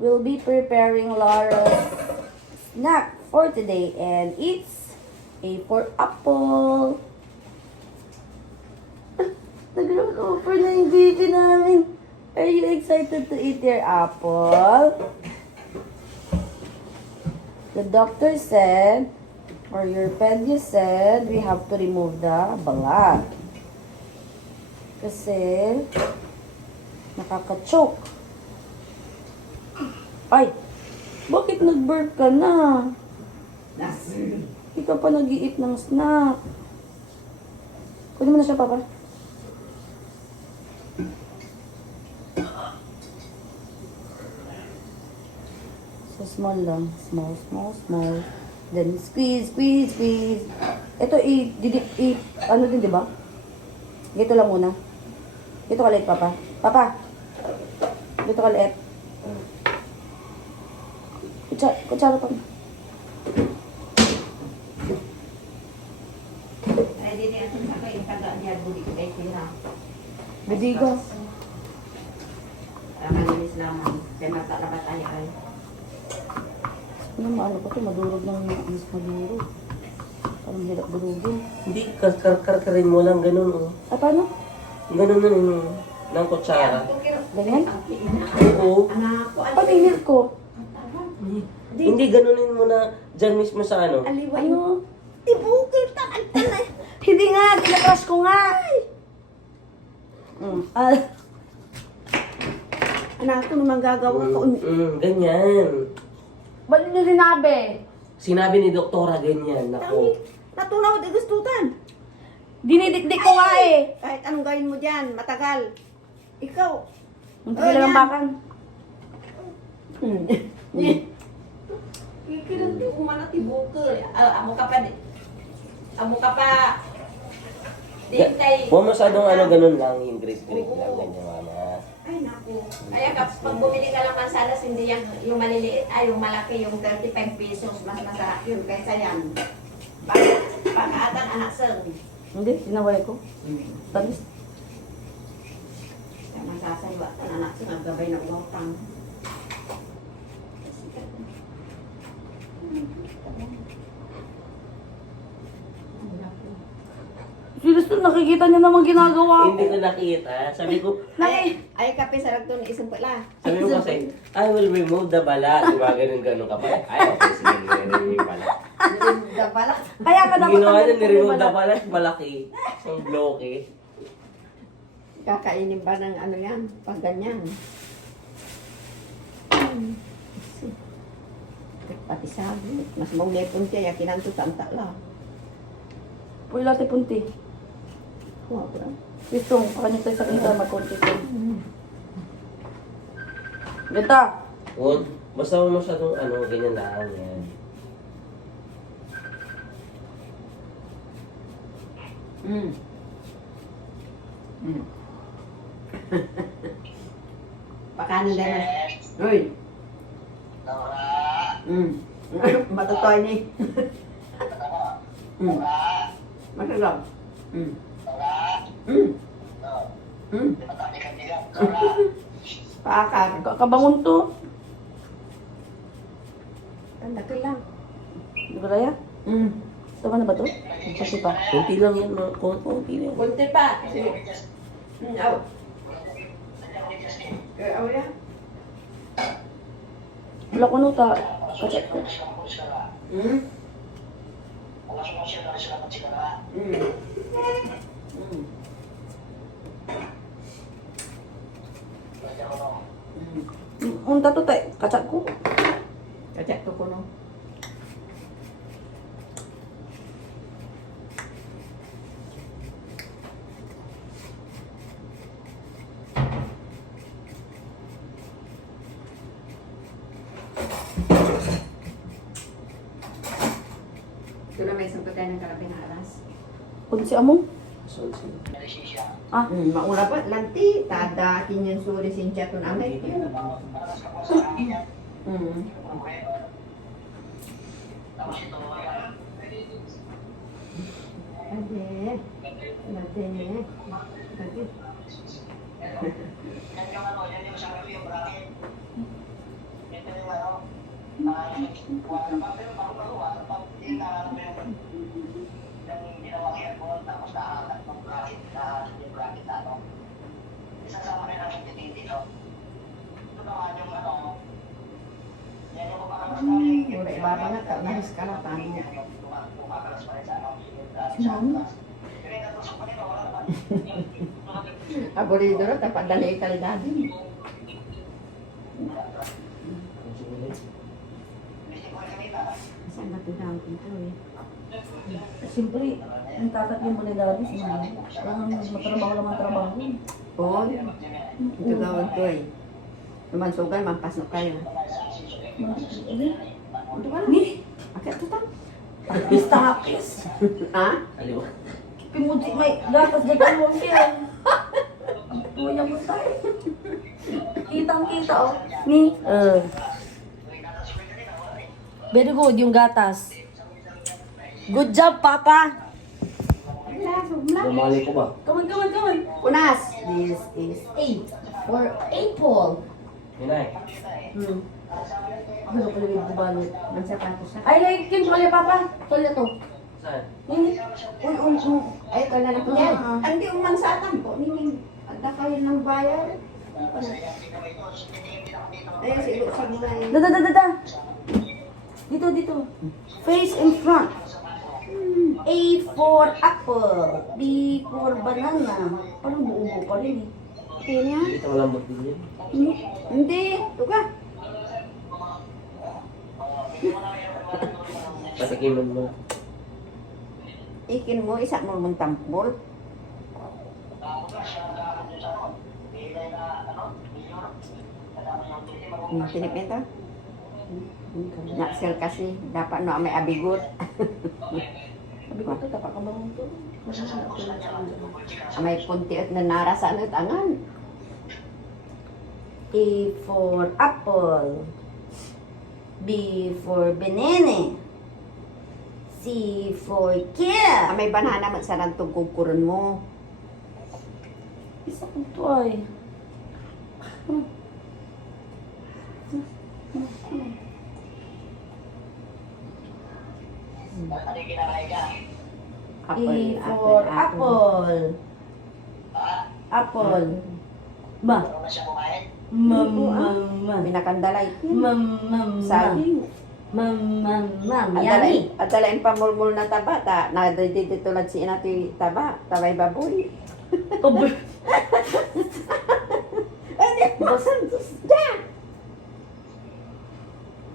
We'll be preparing Laura's snack for today, and it's a for apple. Nag-offer na yung baby namin. Are you excited to eat your apple? The doctor said, or your pedia said, we have to remove the balat. Kasi, nakaka-choke. Ay! Bakit nag-burp ka na? Hindi ka pa nag-i-eat ng snack. Kunin mo na siya, Papa. So, small lang. Small, small, small. Then, squeeze, squeeze, squeeze. Ito, ano din, di ba? Ito lang muna. Ito ka liit, Papa. Papa! Ito ka liit. Kutsara pa. Budigo. Ano maano pa ito? Madurog ng mas madurog. Parang hirap durugin. Hindi, karkarin mo lang, ganun oh. Ah, paano? Ganun na ng kutsara. Ganyan? Oo. Patingin ko. Hindi, ganunin mo na dyan mismo sa ano. Ano? Ibukil ta. Hindi nga, tinatras ko nga. Anak ko naman gagawa ko. Ganyan. Ba't nyo sinabi? Sinabi ni Doktora ganyan. Nako. Natunaw di gustutan. Dinidikdik ko nga eh. Kahit anong gawin mo dyan, matagal. Ikaw. Ang tagal ng bakan. Kikilang di umanat ibukil. Amo ka pa. Dintay. Huwag masyadong ganun lang, yung grate-grate lang, ganyan mama. Ay, naku. Kaya pag bumili ka ng mansanas, hindi yan yung maliliit, yung malaki, yung 35 pesos, mas masarap yun kaysa yan. Pag-aatan anak sir. Hindi, sinaway ko. Tamis. Kaya masasayawatan anak sir, naggabay na utang. Seriously, nakikita niyo naman ginagawa ko. Hindi ko nakita. Sabi ko, Ay, kape sarap to ni isang pala. sabi mo kasi, I will remove the bala. Di ba ganun ka pa? Ay, okay, sige, nire-remove yung bala. Pala. Kaya ka dapat Ginawa niya, tanggalin ko nire-remove yung the balat. bala, malaki. Ang bloke. Kakainin ba ng ano yan? Pag ganyan. Pati sabi. Mas maulipon siya, kinanto tanta lang. Uy, lati punti. Wow, bro. Gusto, pakanya tayo sa kanila, magkonti ko. Ganda. Huwag, basta mo masyadong ganyan lang yan. Pakanin din na. Uy. Matutoy ni. Masarap. Pakak. Kakabangon to. Tanda ko lang. Di ba kaya? Tama na ba to? Kasi pa. Kunti lang yan, kunti lang. Kunti pa. Sige. Aw. Aw yan. Wala ko nuta. Kachat ko. Unta to tayo. Kachat ko. Kacak to ko no. Ito na may isang patay ng karapin na alas. Kung si Among. Maura pa, lanti, tada, kinyan suri sincha to namin. Ade, ade, ade. Wala ibaba na ka. Nahis ka na tani. Abolido na. Dapat dali kalidad. Saan ba tinawag ito eh? Siyempre, ang tatatlo mo nila rin siya. Parang matrabaho lang ang trabaho. Oo. Ito gawin to eh. Lumansugan, mampasok kayo. Ito ka lang. Ni, Akit ito tam. basta hapis. Ha? Kaliwa. Pimuti, may gatas na dalawang yan. Tuya mo tayo. Kitang-kita oh. Ni, very good yung gatas. Good job, Papa. Bumalik ko ba? Come on, come on, come on. Unas. This is 8 for apple. Hinay. Ano pala yung bubalot? Ang sapatos na. Ay, like, Kim, tuwalya, Papa. Tuwalya to. Saan? Nini. Ay, ito na lang po yan. Ah. Hindi umansatan po. Nining, agda kayo ng bayar. Ayun, si Ilusag mo na yun. Da. Dito, dito. Face in front. A for apple. B for banana. Parang buo pa rin eh. Yun yan. Dito malambot din yun. Hindi. Ito ka. Pasikiman mo. Ikin mo, isa mo mong tampol. Tinip nito. Naksel kasi. Dapat no may abigot. Sabi ko, ito, kapakabangon to. May punti at nanarasa ng tangan. A for apple. B for banana. C for cat. May banana man sa nantong kukuron mo. Isa ko to ay. Apple, A for apple. Apple. Ma. Mama. Pinakandalay. Mama. Sabi. Mama. Adalay, Yummy. adalay pamulmul na taba. Nadiditulad si inatoy taba. Tabay baboy. Over. Ano basan? Da!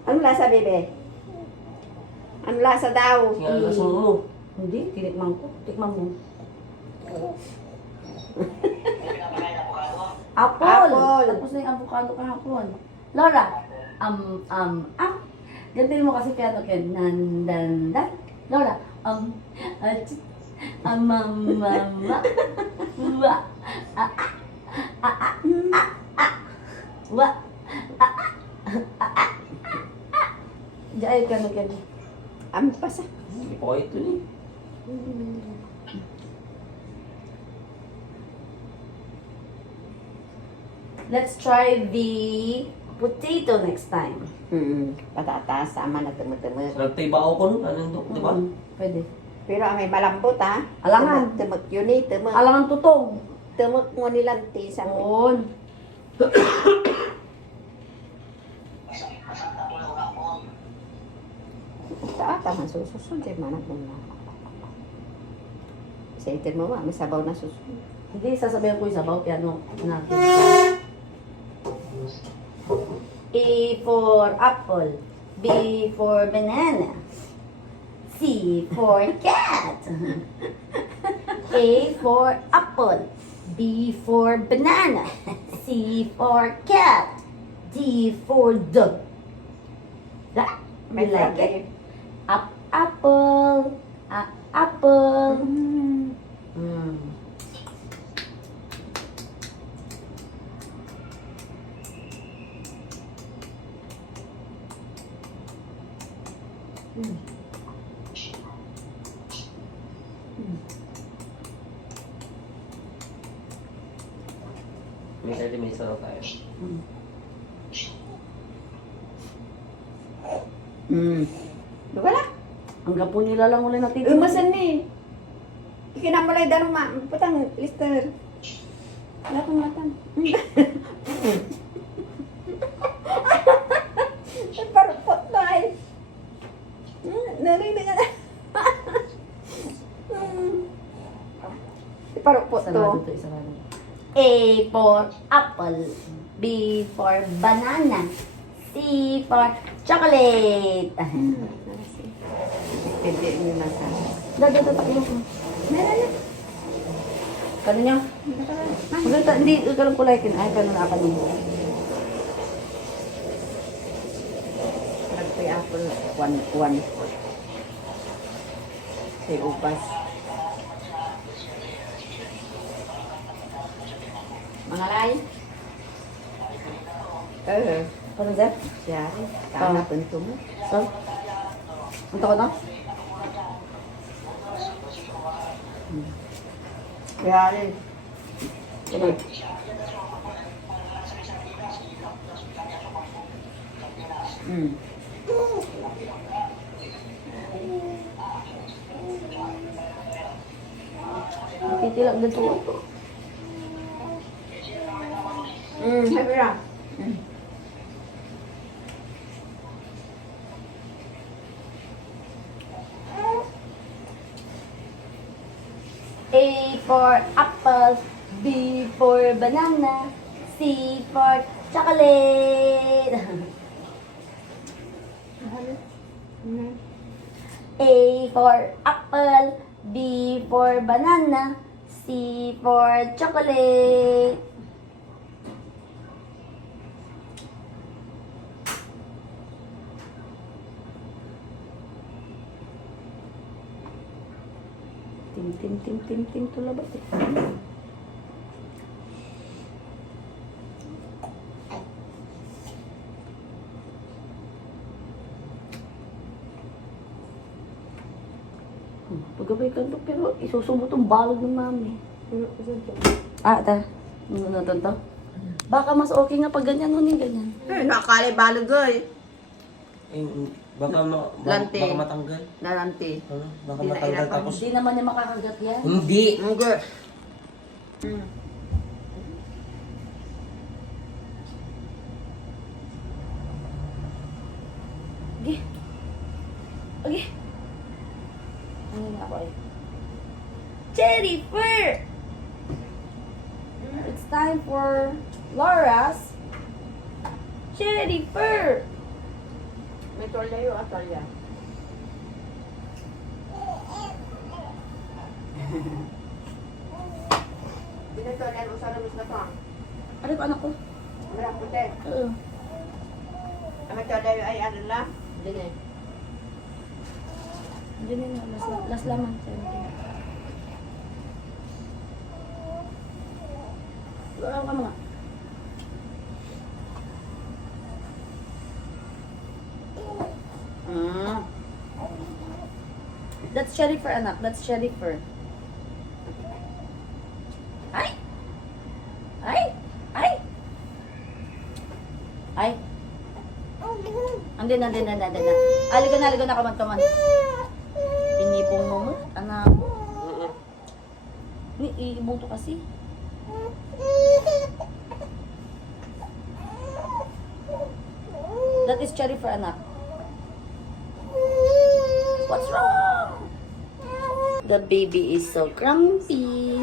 Ano lasa, bebe? Ano lasa daw? Sinalasan mo. Hindi, tinikman ko. Tikman mo. Apple. Apple. Tapos na yung avocado kahapon. Laura. Gantin mo kasi piano Ken. Dan. Laura. Mama. Wa. Wa. Diyan piano Ken. Ampas ah. Hindi ko ito ni. Let's try the potato next time. Patatas, sama na tumutumut. Nagtibao ko nun. Anong dok, di ba? Pwede. Pero may malambot ah. Alangan. Tumut yun eh, tumut. Alangan tutong. Tumut mo nilang tisang. On. Taman susunod eh, manag mo na. Sa itin mo may sabaw na susunod. Hindi, sasabihan ko yung sabaw, piano natin. A for apple. B for banana. C for cat. A for apple. B for banana. C for cat. D for dog. That, you like it? Apple. Apple. Mm. May 30 minutes na lang tayo. Wala. Hanggang po nila lang ulit natin. Umasan ni. Ikinamalay darong putang lister. Wala kang matang. Parupot tayo. Narinig na. Parupot Sarado to. to, sarado. A for apple, B for banana, C for chocolate. Hindi nyo nasa. Dada, yung. Meron na. Kano niya? Maganda, hindi, ito lang kulay kin. Ay, kano na ako niya. Nagpi-apple, one. Say ubas. Mga lay. Kano dyan? Siyari. Kaanapin ko mo. So? Ang ko na? Siyari. Kano? Nakitilang dito. Sabi na. A for apple, B for banana, C for chocolate. A for apple, B for banana, C for chocolate. Tim, tulabat eh. Pagabay ka to, pero isusubot ang balog ng mami. Ah, ata. Ano to? Baka mas okay nga pag ganyan, nun yung ganyan. Nakakali balugoy. Baka, Lante. baka matanggal. Naranti. Ano? Baka Hindi na matanggal irapan. tapos... Hindi naman niya makakagat yan. Hindi! Munggo. Okay. Okay. Ano na ako eh. Jennifer! It's time for Laura's Jennifer! May tolya yun, tolya. Binatolya, usara mo na to. Ano ko anak ko? Merang puti. Oo. Ang tolya yun ay ano lang. Hindi na, last laman. Wala ka mga. That's Jennifer anak, that's Jennifer. Ay! Ay! Ay! Ay! Andin. Aligo na kaman. Inipong mo mo, anak. Ni iibuto kasi. That is cherry for anak. What's wrong? The baby is so grumpy.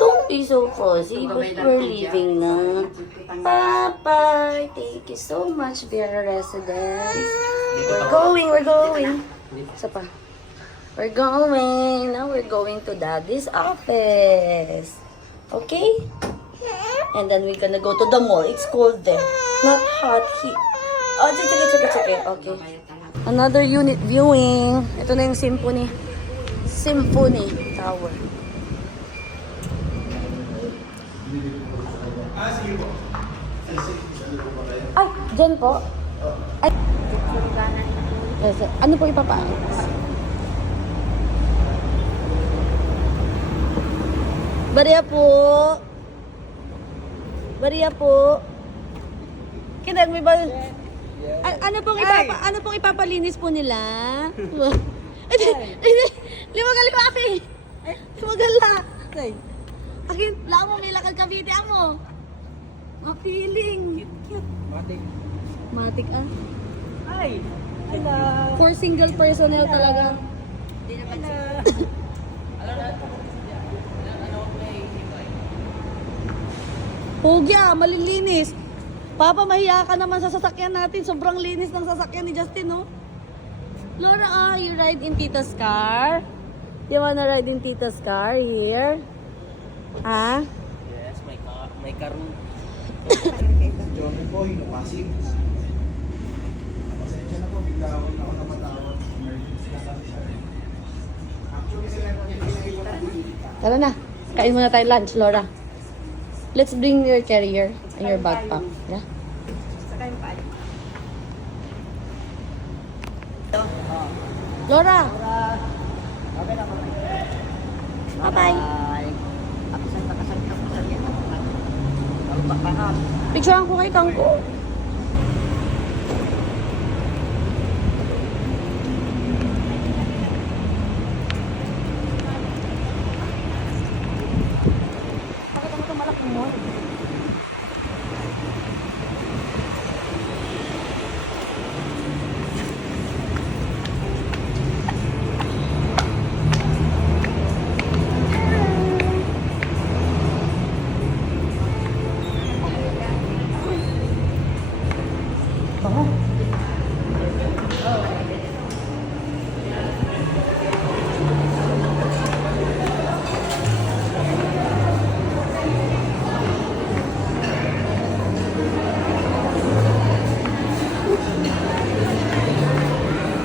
Don't be so fussy, but we're leaving now. Bye-bye. Thank you so much, Vera Residence. We're going. Isa pa. We're going. Now we're going to Daddy's office. Okay? And then we're gonna go to the mall. It's cold there. Not hot here. Oh, sige. Okay. Another unit viewing. Ito na yung Symphony Tower. Ay, dyan po. Ay. Yes, ano po ipapaayos? Bariya po. Bariya po. Kinag, may ba... Ano pong ipapalinis po nila? Limagal ko, Aki. Limagal na. Akin, laka mo, may lakad Cavite mo. Mapiling. Cute. Matik ah. Ay! Hello! For single personnel talaga. Pugya, malilinis. Papa, mahiya ka naman sa sasakyan natin. Sobrang linis ng sasakyan ni Justin, no? Laura, you ride in Tita's car? You wanna ride in Tita's car here? Ah? Yes, may karoon. Johnny po, hinukasing. Pasensya na po, bigla ako namatawag. Emergency na kami siya. Actually, sila yung Tara na. Kain muna tayo lunch, Laura. Let's bring your carrier and your backpack. Yeah? Saka yung paa. Laura! Okay na po. Bye-bye! Pakasal yan. Picturean ko kay Kangko. Bakit ang ito malaking mall?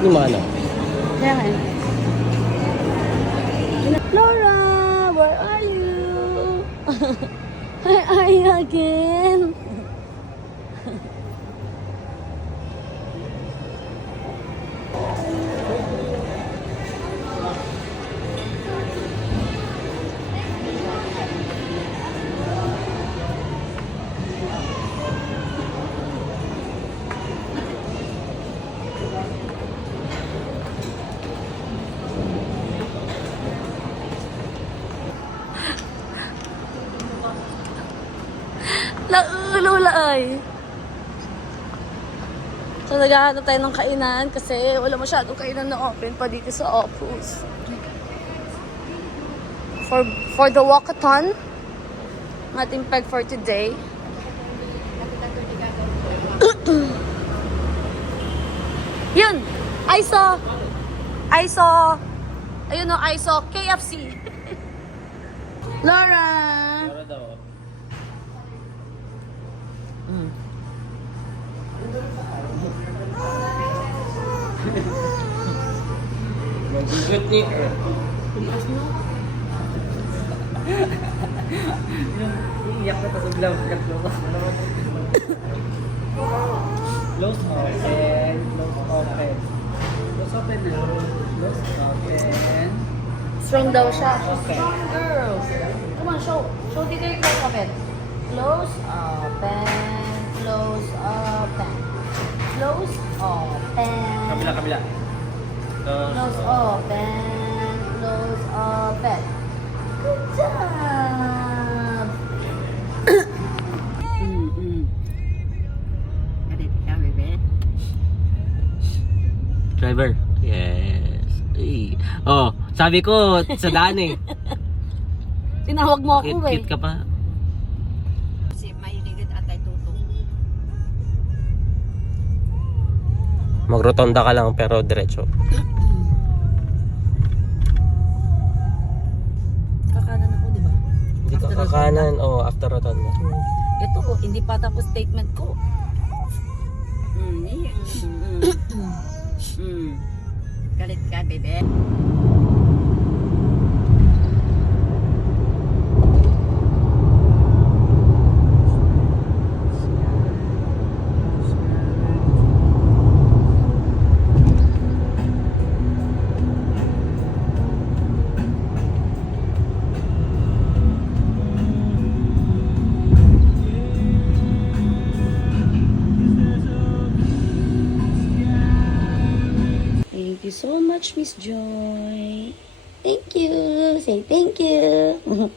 Yung mga ano? Kaya nga. Laura, where are you? Where are you again? Lola ay. So naghahanap tayo ng kainan kasi wala masyadong kainan na open pa dito sa Opus. For the walkathon, ating peg for today. Yun! I saw, ayun o, I saw KFC. Laura! Para daw. Magugot ni Iiyak na tapos vlog ko. Close open. Close open. Close open na. Close open. Strong daw siya. Okay. Strong girl. Come on, show. Show dito yung close open. Close open. Close open. Close open. Kabila. Close open. Close open. Good job. Driver. Yes. Ay. Oh, sabi ko sa daan eh. Tinawag mo ako eh. Cute ka pa. Kasi mahiligid atay tutong. Magrotonda ka lang pero diretso. Kakanan ako, di ba? Hindi ka kakanan. Oh, after rotonda. Ito, hindi pa tapos statement ko. Galit ka, bebe. so much, Miss Joy. Thank you. Say thank you.